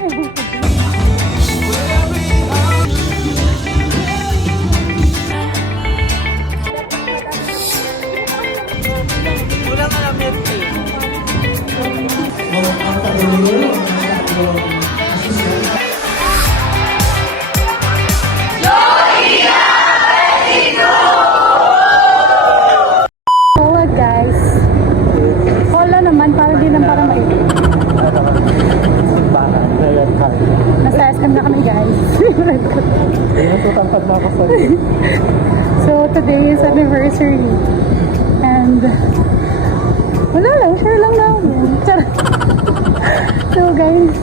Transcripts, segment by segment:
Kulang na lang guys. Hola naman, para di lang para maibig. Nasa SM na kami guys. So today is anniversary. And wala lang, share lang namin. So guys,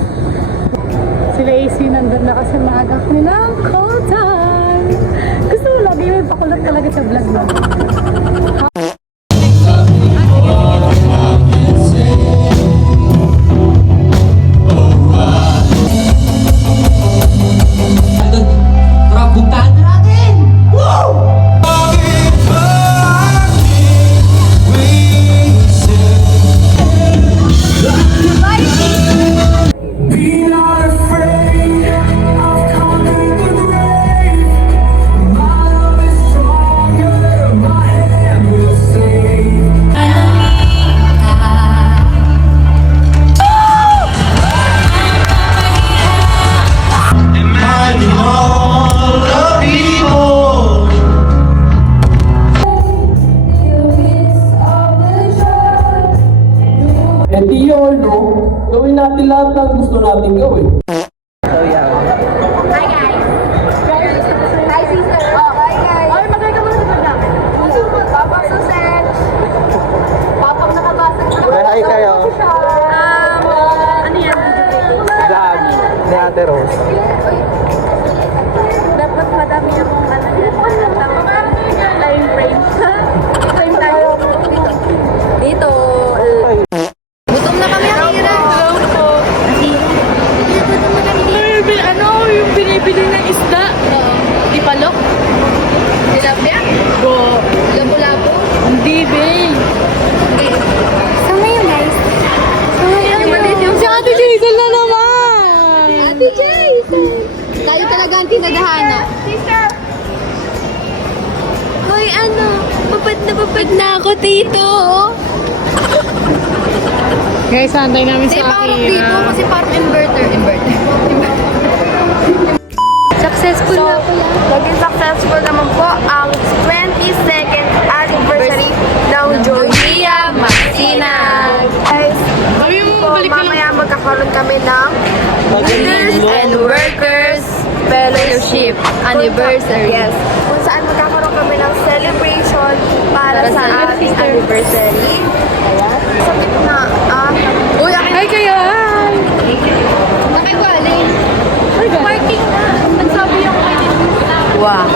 sila AC nandun na kasi maaga nilang call time. Gusto mo lagi may pakulot talaga sa vlog mo. Gawin natin lahat ng gusto natin gawin. So yeah. Hi guys! Hi sister! Oh, hi guys! Ay, magay ka muna sa pagda. Papa Susan! Papang nakabasa. Hi kayo. Ano yan? Vlog ni Ate Rose. Dapat madami akong ano yan. Time frame. Time tayo. Dito. Gutom na kami, Akira. Hello po. Ano yung binibili ng isda? Di palok? Tilapia? Go. Labo-labo? Hindi, babe. So ngayon, guys. Si Ate Jason na naman! Ate Jason! Tayo talaga ang tinadhana. Sister! Hoy, ano? Papad na ako, tito. Guys, antay namin sa Akira. Dito kasi parang inverter. Successful na po yan. Naging successful naman po ang 22nd anniversary ng Joya Masinag. Guys, po, mamaya magkakaroon kami ng Nurse and Workers Fellowship Anniversary. Yes. Kung saan magkakaroon kami ng celebration para sa ating anniversary. Ayan. Sa gitna, uy, Hi kayo! Hi! nakagaling. Parking na. Nagsabi yung wow.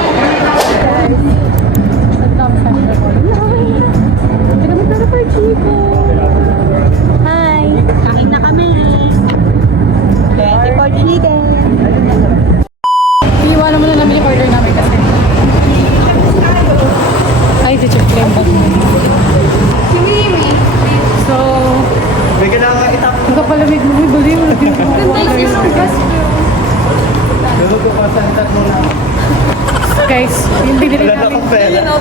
Hi! Kain na kami! Ready for the chicken! Iiwanan mo na namin yung order namin kasi. Ay, the chicken ba? So, May kailangan itap. magkapalamig mo, bali mo. Ganda yung gas. Luluto ka sa tatlo na. Guys, yung binili namin,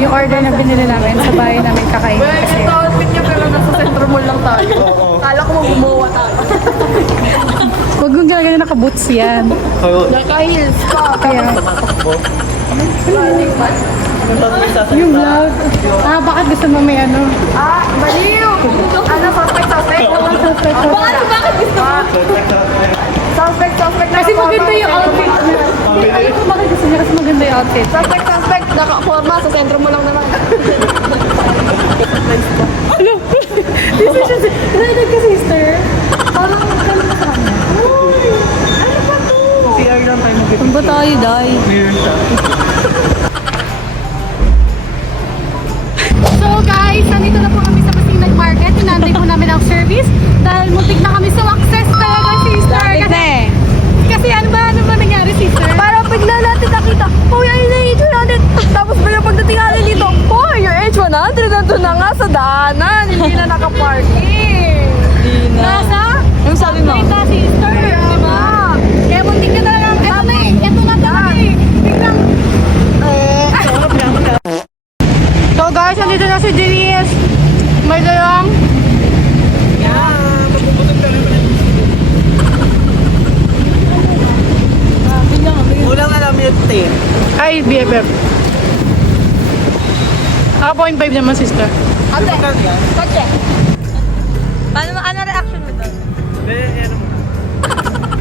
yung order na binili namin sa bahay namin kakain. Kasi, Ito outfit niya pero nasa Centro Mall lang tayo. Kala ko magbumuwa tayo. huwag mong ginagano naka-boots yan. Naka-heels pa. Kaya, yung vlog. Bakit gusto mo may ano? Baliw! Ano, suspect? Bakit gusto mo? Suspect na Kasi maganda yung outfit. Alam ko bakit gusto niya kasi maganda yung outfit. Suspect. Naka-forma sa Centro Mall lang naman. Ano? This is just, narinig ka sister. Parang kalam sa kanya. Ano ba to? CR lang tayo mag-ipin. Ano ba tayo, Day? Clear siya. So guys, nandito na po kami sa Masinag Market. Hinantay po namin ang service dahil muntik na kami sumakses talaga, sister. Kasi ano ba nangyari, sister? Parang bigla natin nakita, oh, yan na H100. Tapos bigla pagdating natin dito, oh, your H100 nandun na nga sa daanan. Hindi na nakaparking. Nasa? Yung sabi mo? Kita, sister. Diba? BFF. 0.5 naman, sister. Ate, kotse. Ano reaction mo doon?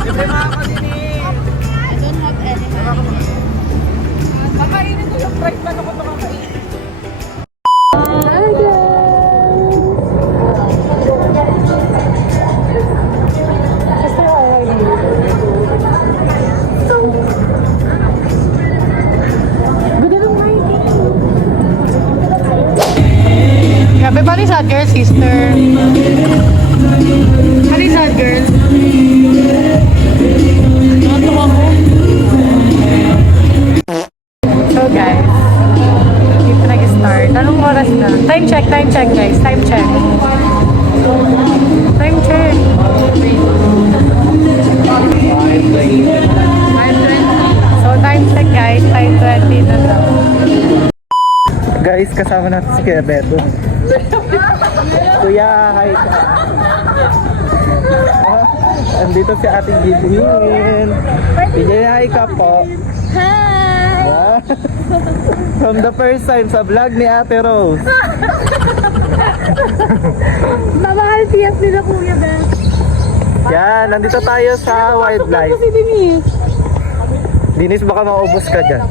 Siyempre makakalinis. I don't have any money. Kakainin ko yung price. Paano ko ito kakainin? Hi, guys! Sister, how are you? Grabe pa rin sad girl, sister. Ano yung sad girl? Ano ako? So guys, dito nag-start. Anong oras na? Time check guys. Time check. Time check. 5:20. So time check guys, 5:20 na daw. Guys, kasama natin si Kuya Beto. Kuya, hi. Andito si Ate Gideon. Bigay hi ka po. Hi! Yeah. From the first time sa vlog ni Ate Rose. Mamahal TF nila Kuya Beth. Yan, nandito tayo sa wildlife. Si Denise. Dinis, baka maubos ka dyan.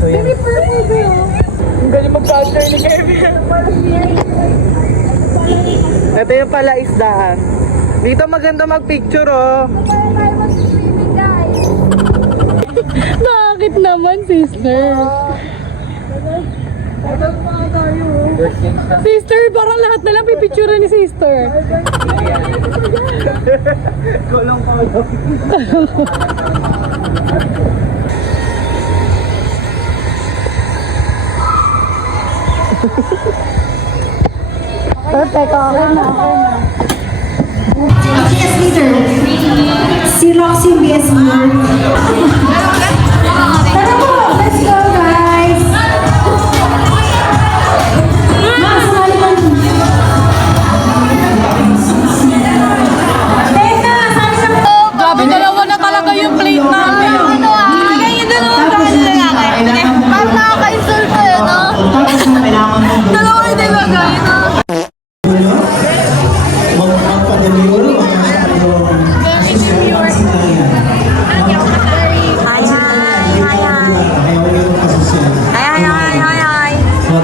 So yan. Ang galing mag-culture ni Kevin. Ito yung pala isdaan. Dito maganda mag-picture oh. Bakit naman, sister? Sister, parang lahat na lang pipicture ni sister. Kulong. Perfect, okay na. BS leader. Si Roxy BS leader. Tara po, let's go guys. Sumali ka. Teka, saan sa... Grabe, dalawa na talaga yung plate namin. Ganyan din naman sa kanila natin. Parang nakaka-insult ko yun, no? Dalawa yung nilagay, no? Hi.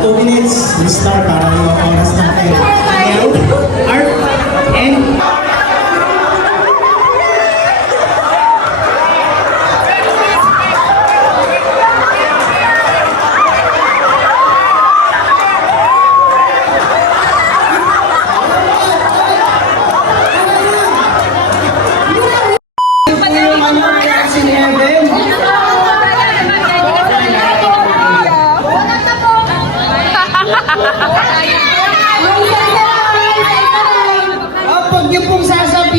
2 minutes, we start para yung oras natin. Art and Pag niyo pong sasabihin